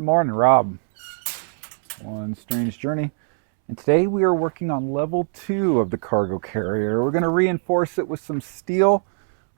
Good morning, Rob. One Strange Journey. And today we are working on level 2 of the cargo carrier. We're going to reinforce it with some steel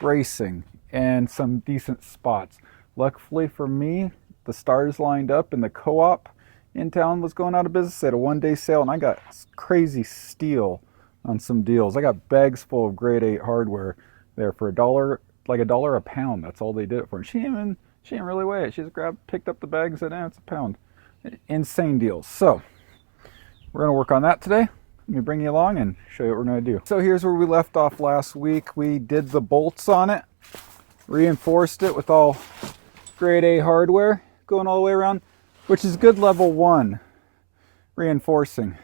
bracing and some decent spots. Luckily for me, the stars lined up and the co-op in town was going out of business. They had a one-day sale and I got crazy steel on some deals. I got bags full of grade 8 hardware there for $1, like $1 a pound. That's all they did it for. And she didn't really weigh it. She just picked up the bag and said, it's a pound. Insane deals. So we're going to work on that today. Let me bring you along and show you what we're going to do. So here's where we left off last week. We did the bolts on it, reinforced it with all grade A hardware going all the way around, which is good level 1 reinforcing.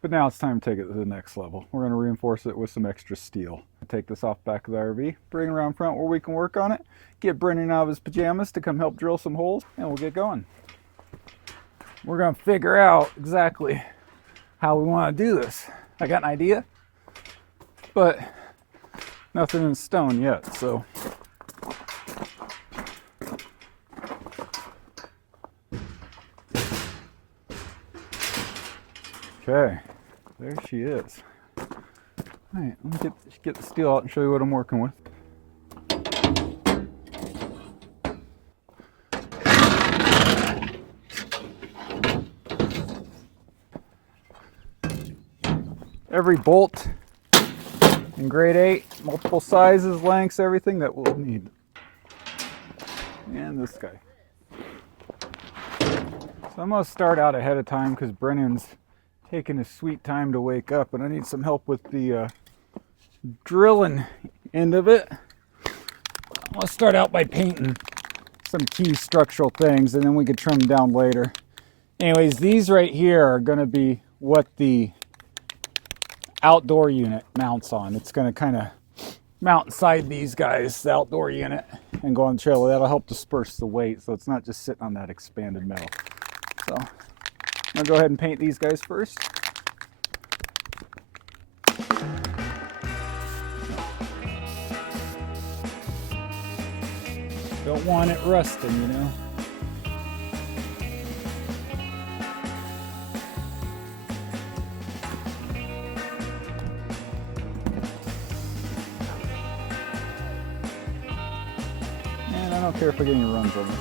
But now it's time to take it to the next level. We're going to reinforce it with some extra steel. Take this off back of the RV, bring it around front where we can work on it, get Brennan out of his pajamas to come help drill some holes, and we'll get going. We're going to figure out exactly how we want to do this. I got an idea, but nothing in stone yet, so. Okay, there she is. All right, let me get the steel out and show you what I'm working with. Every bolt in grade 8, multiple sizes, lengths, everything that we'll need. And this guy. So I'm going to start out ahead of time because Brennan's taking his sweet time to wake up and I need some help with the drilling end of it. I'll start out by painting some key structural things and then we can trim them down later. Anyways, these right here are going to be what the outdoor unit mounts on. It's going to kind of mount inside these guys, the outdoor unit, and go on the trailer. That'll help disperse the weight so it's not just sitting on that expanded metal. So I'm going to go ahead and paint these guys first. Don't want it rusting, you know. And I don't care if I get any runs on this.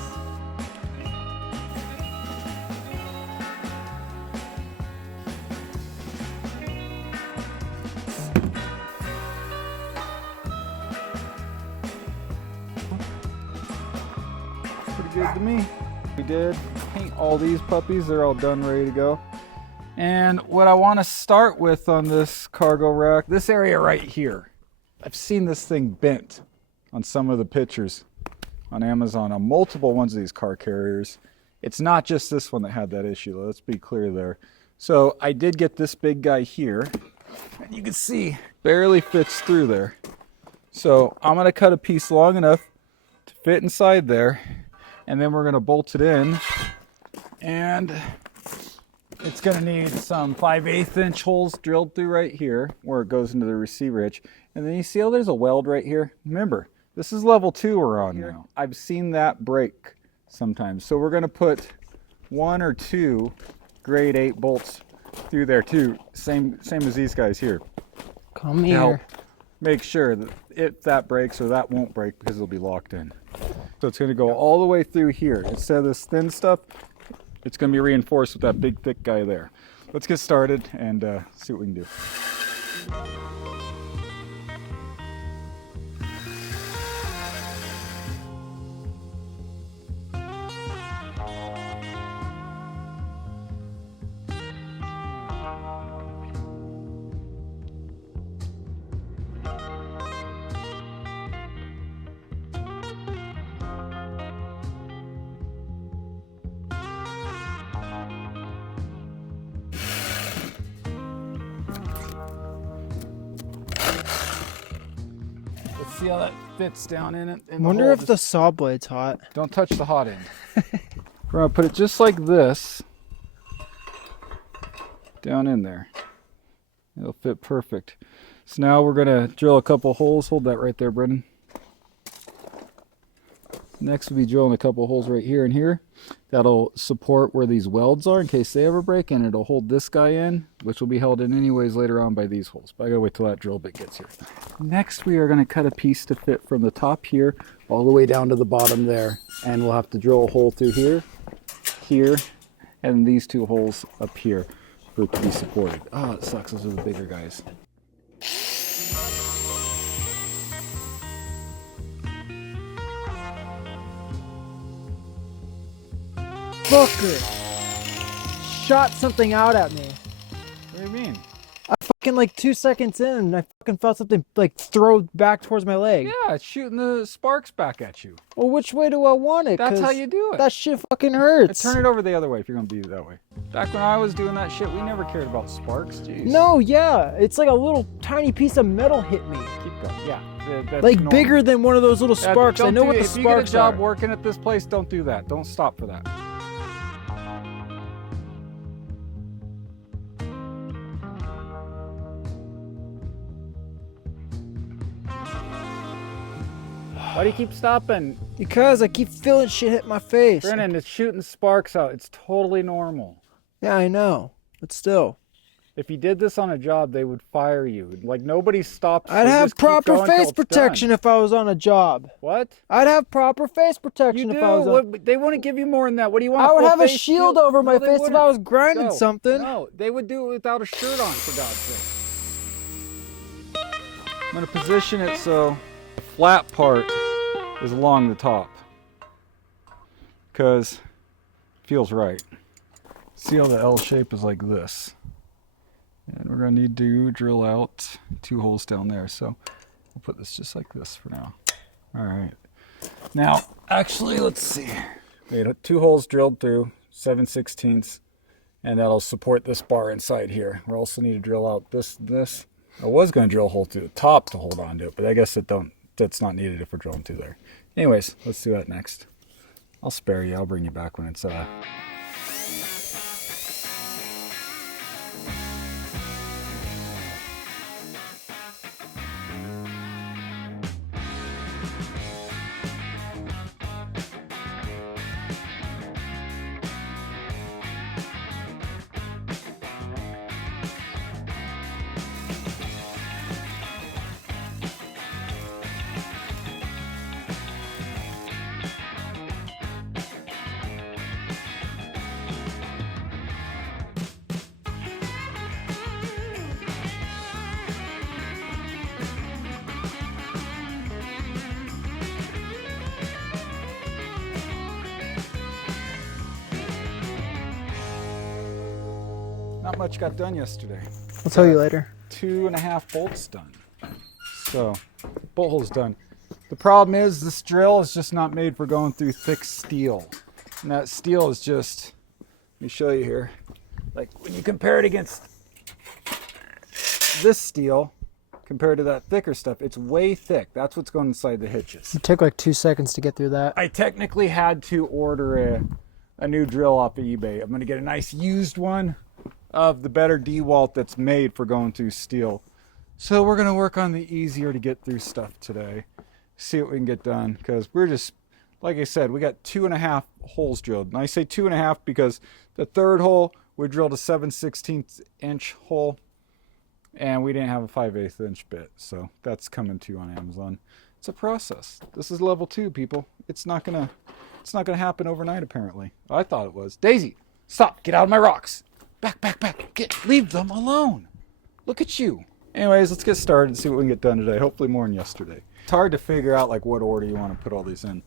Good to me. We did paint all these puppies. They're all done, ready to go. And what I want to start with on this cargo rack, this area right here. I've seen this thing bent on some of the pictures on Amazon on multiple ones of these car carriers. It's not just this one that had that issue. Let's be clear there. So I did get this big guy here, and you can see barely fits through there. So I'm going to cut a piece long enough to fit inside there. And then we're going to bolt it in, and it's going to need some 5/8 inch holes drilled through right here where it goes into the receiver hitch. And then you see how there's a weld right here? Remember, this is level 2 we're on now. I've seen that break sometimes. So we're going to put 1 or 2 grade 8 bolts through there too, same as these guys here. Come here. Make sure that if that breaks or that won't break because it'll be locked in. So it's going to go all the way through here. Instead of this thin stuff, it's going to be reinforced with that big thick guy there. Let's get started and see what we can do. See how that fits down in it? I wonder if the saw blade's hot. Don't touch the hot end. We're going to put it just like this down in there. It'll fit perfect. So now we're going to drill a couple holes. Hold that right there, Brendan. Next we'll be drilling a couple holes right here and here. That'll support where these welds are in case they ever break, and it'll hold this guy in, which will be held in anyways later on by these holes. But I gotta wait till that drill bit gets here. Next we are gonna cut a piece to fit from the top here all the way down to the bottom there. And we'll have to drill a hole through here, here, and these two holes up here for it to be supported. Oh, it sucks, those are the bigger guys. Fucker shot something out at me. What do you mean? I fucking like 2 seconds in and I fucking felt something like throw back towards my leg. Yeah, it's shooting the sparks back at you. Well, which way do I want it? That's how you do it. That shit fucking hurts. Turn it over the other way if you're gonna be that way. Back when I was doing that shit, we never cared about sparks. Jeez. No, yeah. It's like a little tiny piece of metal hit me. Keep going. Yeah. That's Like normal. bigger than one of those little sparks. I know what the If you get a sparks job are. working at this place, don't do that. Don't stop for that. Why do you keep stopping? Because I keep feeling shit hit my face. Brennan, it's shooting sparks out. It's totally normal. Yeah, I know. But still. If you did this on a job, they would fire you. Like, nobody stops. I'd They have just keep proper going till face it's protection done. if I was on a job. What? I'd have proper face You protection do. if I was on. They wouldn't give you more than that. What do you want? I would full have a face shield over my No, they face if wouldn't. I was grinding No, something. No, they would do it without a shirt on, for God's sake. I'm going to position it so the flat part is along the top. Because it feels right. See how the L shape is like this. And we're going to need to drill out 2 holes down there. So we'll put this just like this for now. All right. Now, actually, let's see. We had 2 holes drilled through, 7/16, and that'll support this bar inside here. We also need to drill out this. I was going to drill a hole through the top to hold on to it, but I guess that's not needed if we're drilling through there. Anyways, let's do that next. I'll spare you. I'll bring you back when it's Not much got done yesterday. I'll tell you later. 2.5 bolts done. So, bolt hole's done. The problem is this drill is just not made for going through thick steel. And that steel is just, let me show you here. Like when you compare it against this steel, compared to that thicker stuff, it's way thick. That's what's going inside the hitches. It took like 2 seconds to get through that. I technically had to order a new drill off of eBay. I'm going to get a nice used one of the better DeWalt that's made for going through steel. So we're going to work on the easier to get through stuff today. See what we can get done, because we're just, like I said, we got 2.5 holes drilled. And I say 2.5 because the third hole we drilled a 7/16 inch hole, and we didn't have a 5/8 inch bit. So that's coming to you on Amazon. It's a process. This is level 2, people. It's not gonna happen overnight, apparently. I thought it was. Daisy, stop! Get out of my rocks! Back! Leave them alone! Look at you! Anyways, let's get started and see what we can get done today. Hopefully more than yesterday. It's hard to figure out like what order you want to put all these in.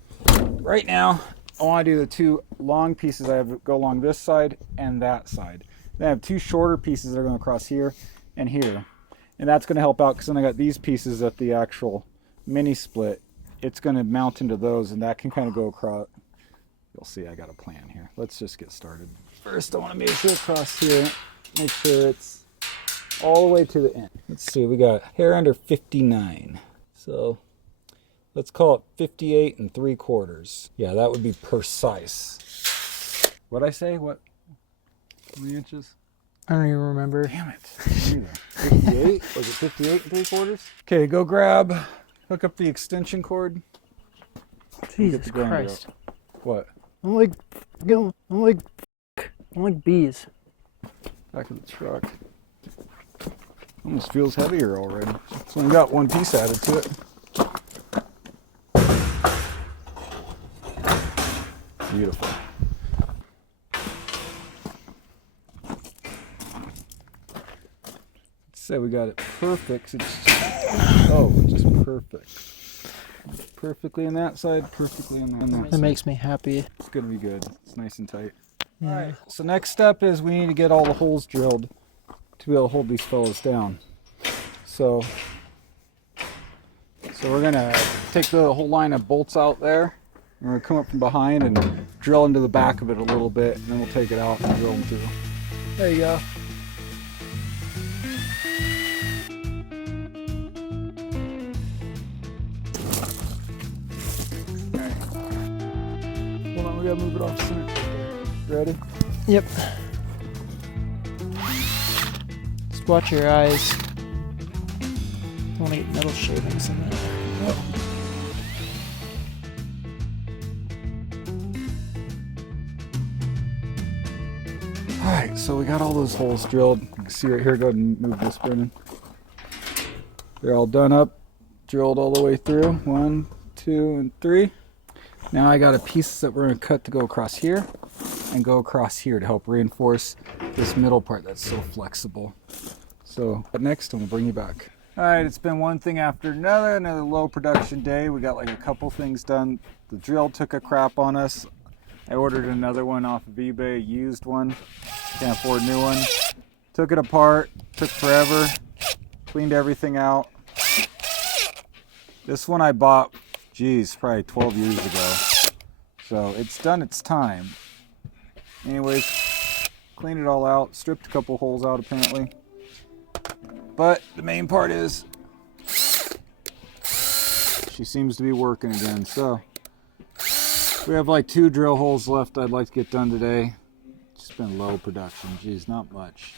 Right now, I want to do the 2 long pieces I have go along this side and that side. Then I have 2 shorter pieces that are going across here and here. And that's going to help out because then I got these pieces at the actual mini split. It's going to mount into those, and that can kind of go across. You'll see I got a plan here. Let's just get started. First, I want to measure across here. Make sure it's all the way to the end. Let's see, we got hair under 59. So let's call it 58 3/4. Yeah, that would be precise. What'd I say? What? How many inches? I don't even remember. Damn it. 58? Was it 58 3/4? Okay, go grab, hook up the extension cord. Jesus Christ. What? I'm like bees. Back of the truck. Almost feels heavier already. It's only got one piece added to it. Beautiful. Say we got it perfect. It's just perfect. Perfectly on that side, perfectly on that side. That makes me happy. It's gonna be good. It's nice and tight. Yeah. All right. So next step is we need to get all the holes drilled to be able to hold these fellas down. So we're gonna take the whole line of bolts out there. We're gonna come up from behind and drill into the back of it a little bit, and then we'll take it out and drill them through. There you go. Hold on, we gotta move it off center. Ready? Yep. Just watch your eyes. Don't want to get metal shavings in there. Yep. Alright, so we got all those holes drilled. You can see right here, go ahead and move this, Brennan. They're all done up, drilled all the way through. 1, 2, and 3. Now I got a piece that we're going to cut to go across here and go across here to help reinforce this middle part that's so flexible. So next, I'm going to bring you back. Alright, it's been one thing after another low production day. We got like a couple things done. The drill took a crap on us. I ordered another one off of eBay, a used one. Can't afford a new one. Took it apart, took forever. Cleaned everything out. This one I bought, geez, probably 12 years ago. So it's done its time. Anyways, cleaned it all out, stripped a couple holes out apparently. But the main part is, she seems to be working again. So we have like 2 drill holes left I'd like to get done today. It's been low production, geez, not much.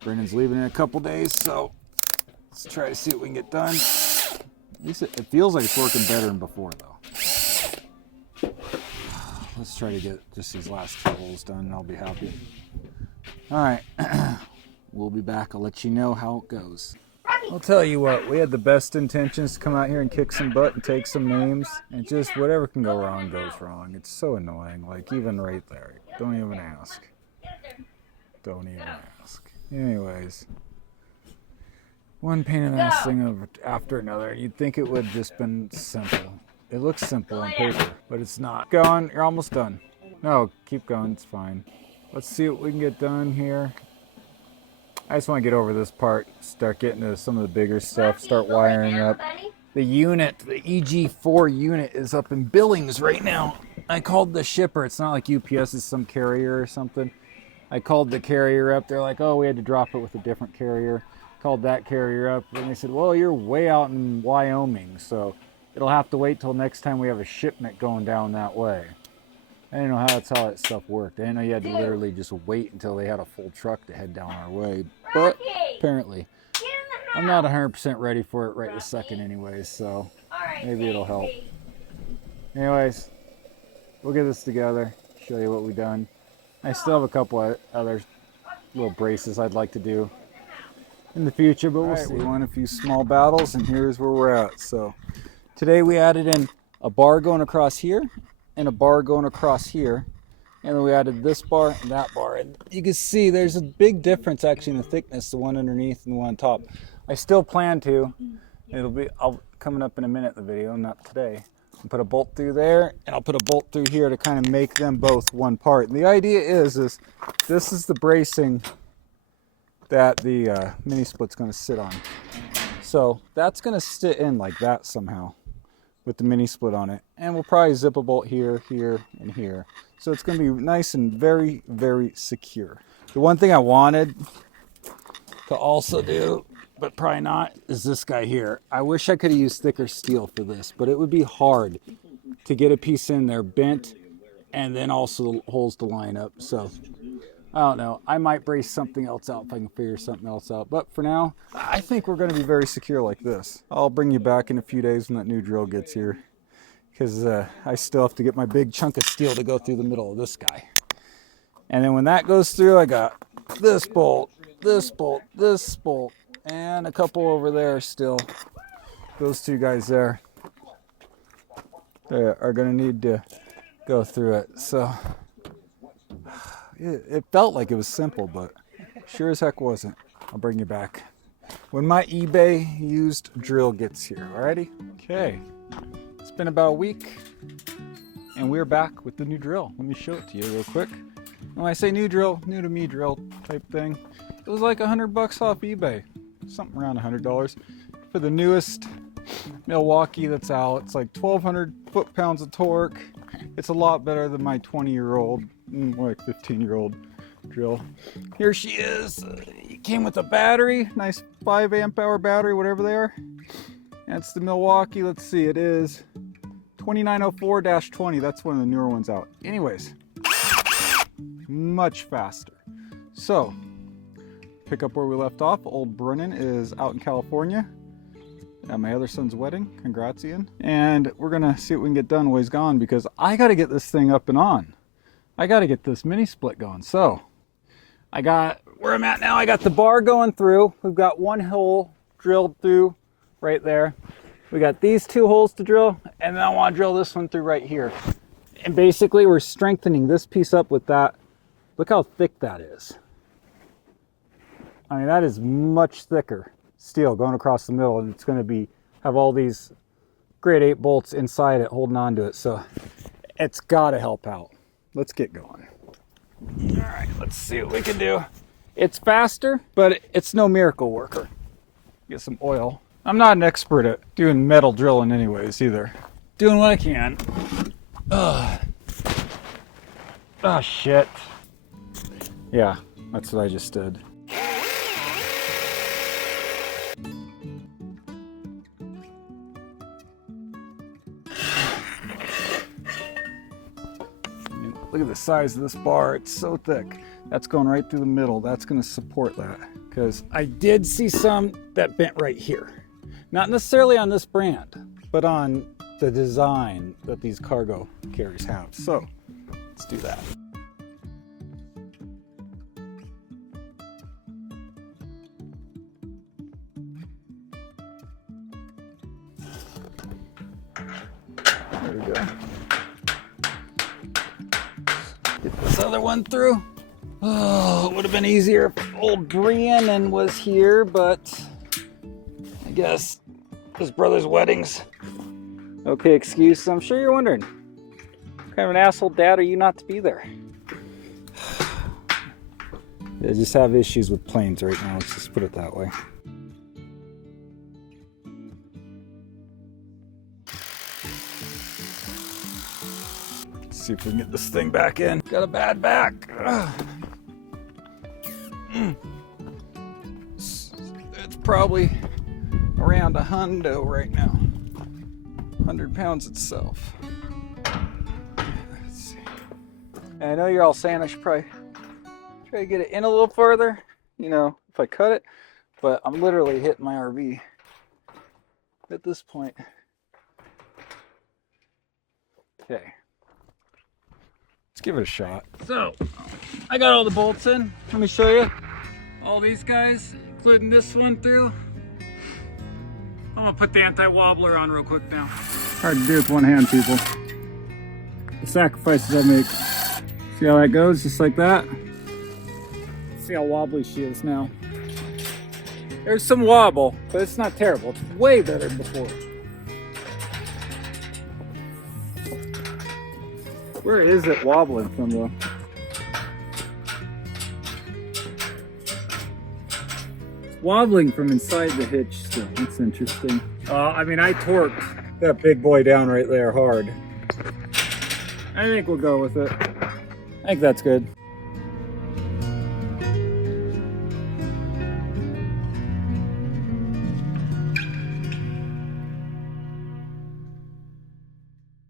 Brennan's leaving in a couple days, so let's try to see what we can get done. At least it feels like it's working better than before though. Let's try to get just these last 2 holes done and I'll be happy. Alright, we'll be back. I'll let you know how it goes. I'll tell you what, we had the best intentions to come out here and kick some butt and take some names, and just whatever can go wrong goes wrong. It's so annoying, like even right there. Don't even ask. Don't even ask. Anyways, one pain in the ass thing after another. You'd think it would have just been simple. It looks simple on paper, but it's not. Going, you're almost done. No, keep going, it's fine. Let's see what we can get done here. I just want to get over this part, start getting to some of the bigger stuff, start wiring up. The unit, the EG4 unit is up in Billings right now. I called the shipper. It's not like UPS is some carrier or something. I called the carrier up. They're like, oh, we had to drop it with a different carrier. Called that carrier up, and they said, well, you're way out in Wyoming, so it'll have to wait till next time we have a shipment going down that way. I didn't know how that stuff worked. I didn't know you had to literally just wait until they had a full truck to head down our way. But apparently, I'm not 100% ready for it right this second anyways, so maybe it'll help. Anyways, we'll get this together, show you what we've done. I still have a couple other little braces I'd like to do in the future, but we'll see. We won a few small battles, and here's where we're at. So today we added in a bar going across here, and a bar going across here, and then we added this bar and that bar, and you can see there's a big difference actually in the thickness, the one underneath and the one on top. I still plan to, I'll coming up in a minute in the video, not today. I'll put a bolt through there, and I'll put a bolt through here to kind of make them both one part. And the idea is this is the bracing that the mini split's going to sit on. So that's going to sit in like that somehow, with the mini split on it, and we'll probably zip a bolt here, here, and here. So it's going to be nice and very, very secure. The one thing I wanted to also do, but probably not, is this guy here. I wish I could have used thicker steel for this, but it would be hard to get a piece in there bent and then also holes to line up. So I don't know. I might brace something else out if I can figure something else out. But for now, I think we're going to be very secure like this. I'll bring you back in a few days when that new drill gets here. because I still have to get my big chunk of steel to go through the middle of this guy. And then when that goes through, I got this bolt, this bolt, this bolt, and a couple over there still. Those two guys there are going to need to go through it. So it felt like it was simple, but sure as heck wasn't. I'll bring you back when my eBay used drill gets here. Alrighty? Okay. It's been about a week, and we're back with the new drill. Let me show it to you real quick. When I say new drill, new to me drill type thing, it was like $100 off eBay, something around $100 for the newest Milwaukee that's out. It's like 1,200 foot-pounds of torque. It's a lot better than my 20-year-old, more like 15-year-old drill. Here she is. It came with a battery, nice 5 amp hour battery, whatever they are. That's the Milwaukee. Let's see, it is 2904-20. That's one of the newer ones out. Anyways, much faster. So, pick up where we left off. Old Brennan is out in California at my other son's wedding. Congrats, Ian. And we're gonna see what we can get done while he's gone, because I gotta get this thing up and on. I gotta get this mini split going. So, I got where I'm at now. I got the bar going through. We've got one hole drilled through right there. We got these 2 holes to drill, and then I want to drill this one through right here. And basically we're strengthening this piece up with that. Look how thick that is. I mean, that is much thicker steel going across the middle, and it's going to have all these grade 8 bolts inside it holding on to it. So it's got to help out. Let's get going. All right, let's see what we can do. It's faster, but it's no miracle worker. Get some oil. I'm not an expert at doing metal drilling anyways either. Doing what I can. Ugh. Oh shit. Yeah, that's what I just did. Look at the size of this bar. It's so thick. That's going right through the middle. That's going to support that. Because I did see some that bent right here. Not necessarily on this brand, but on the design that these cargo carriers have. So let's do that. There we go. Get this other one through. Oh, it would have been easier if old Brian was here, but I guess his brother's weddings. Okay, excuse. I'm sure you're wondering, what kind of an asshole dad are you not to be there? I just have issues with planes right now, let's just put it that way. Let's see if we can get this thing back in. Got a bad back. It's probably around a hundo right now. 100 pounds itself. Let's see. And I know you're all saying I should probably try to get it in a little further, you know, if I cut it, but I'm literally hitting my RV at this point. Okay. Let's give it a shot. So, I got all the bolts in. Let me show you. All these guys, including this one through. I'm gonna put the anti-wobbler on real quick now. Hard to do with one hand, people. The sacrifices I make. See how that goes, just like that? See how wobbly she is now. There's some wobble, but it's not terrible. It's way better than before. Where is it wobbling from though? It's wobbling from inside the hitch still. That's interesting. I mean, I torqued that big boy down right there hard. I think we'll go with it. I think that's good.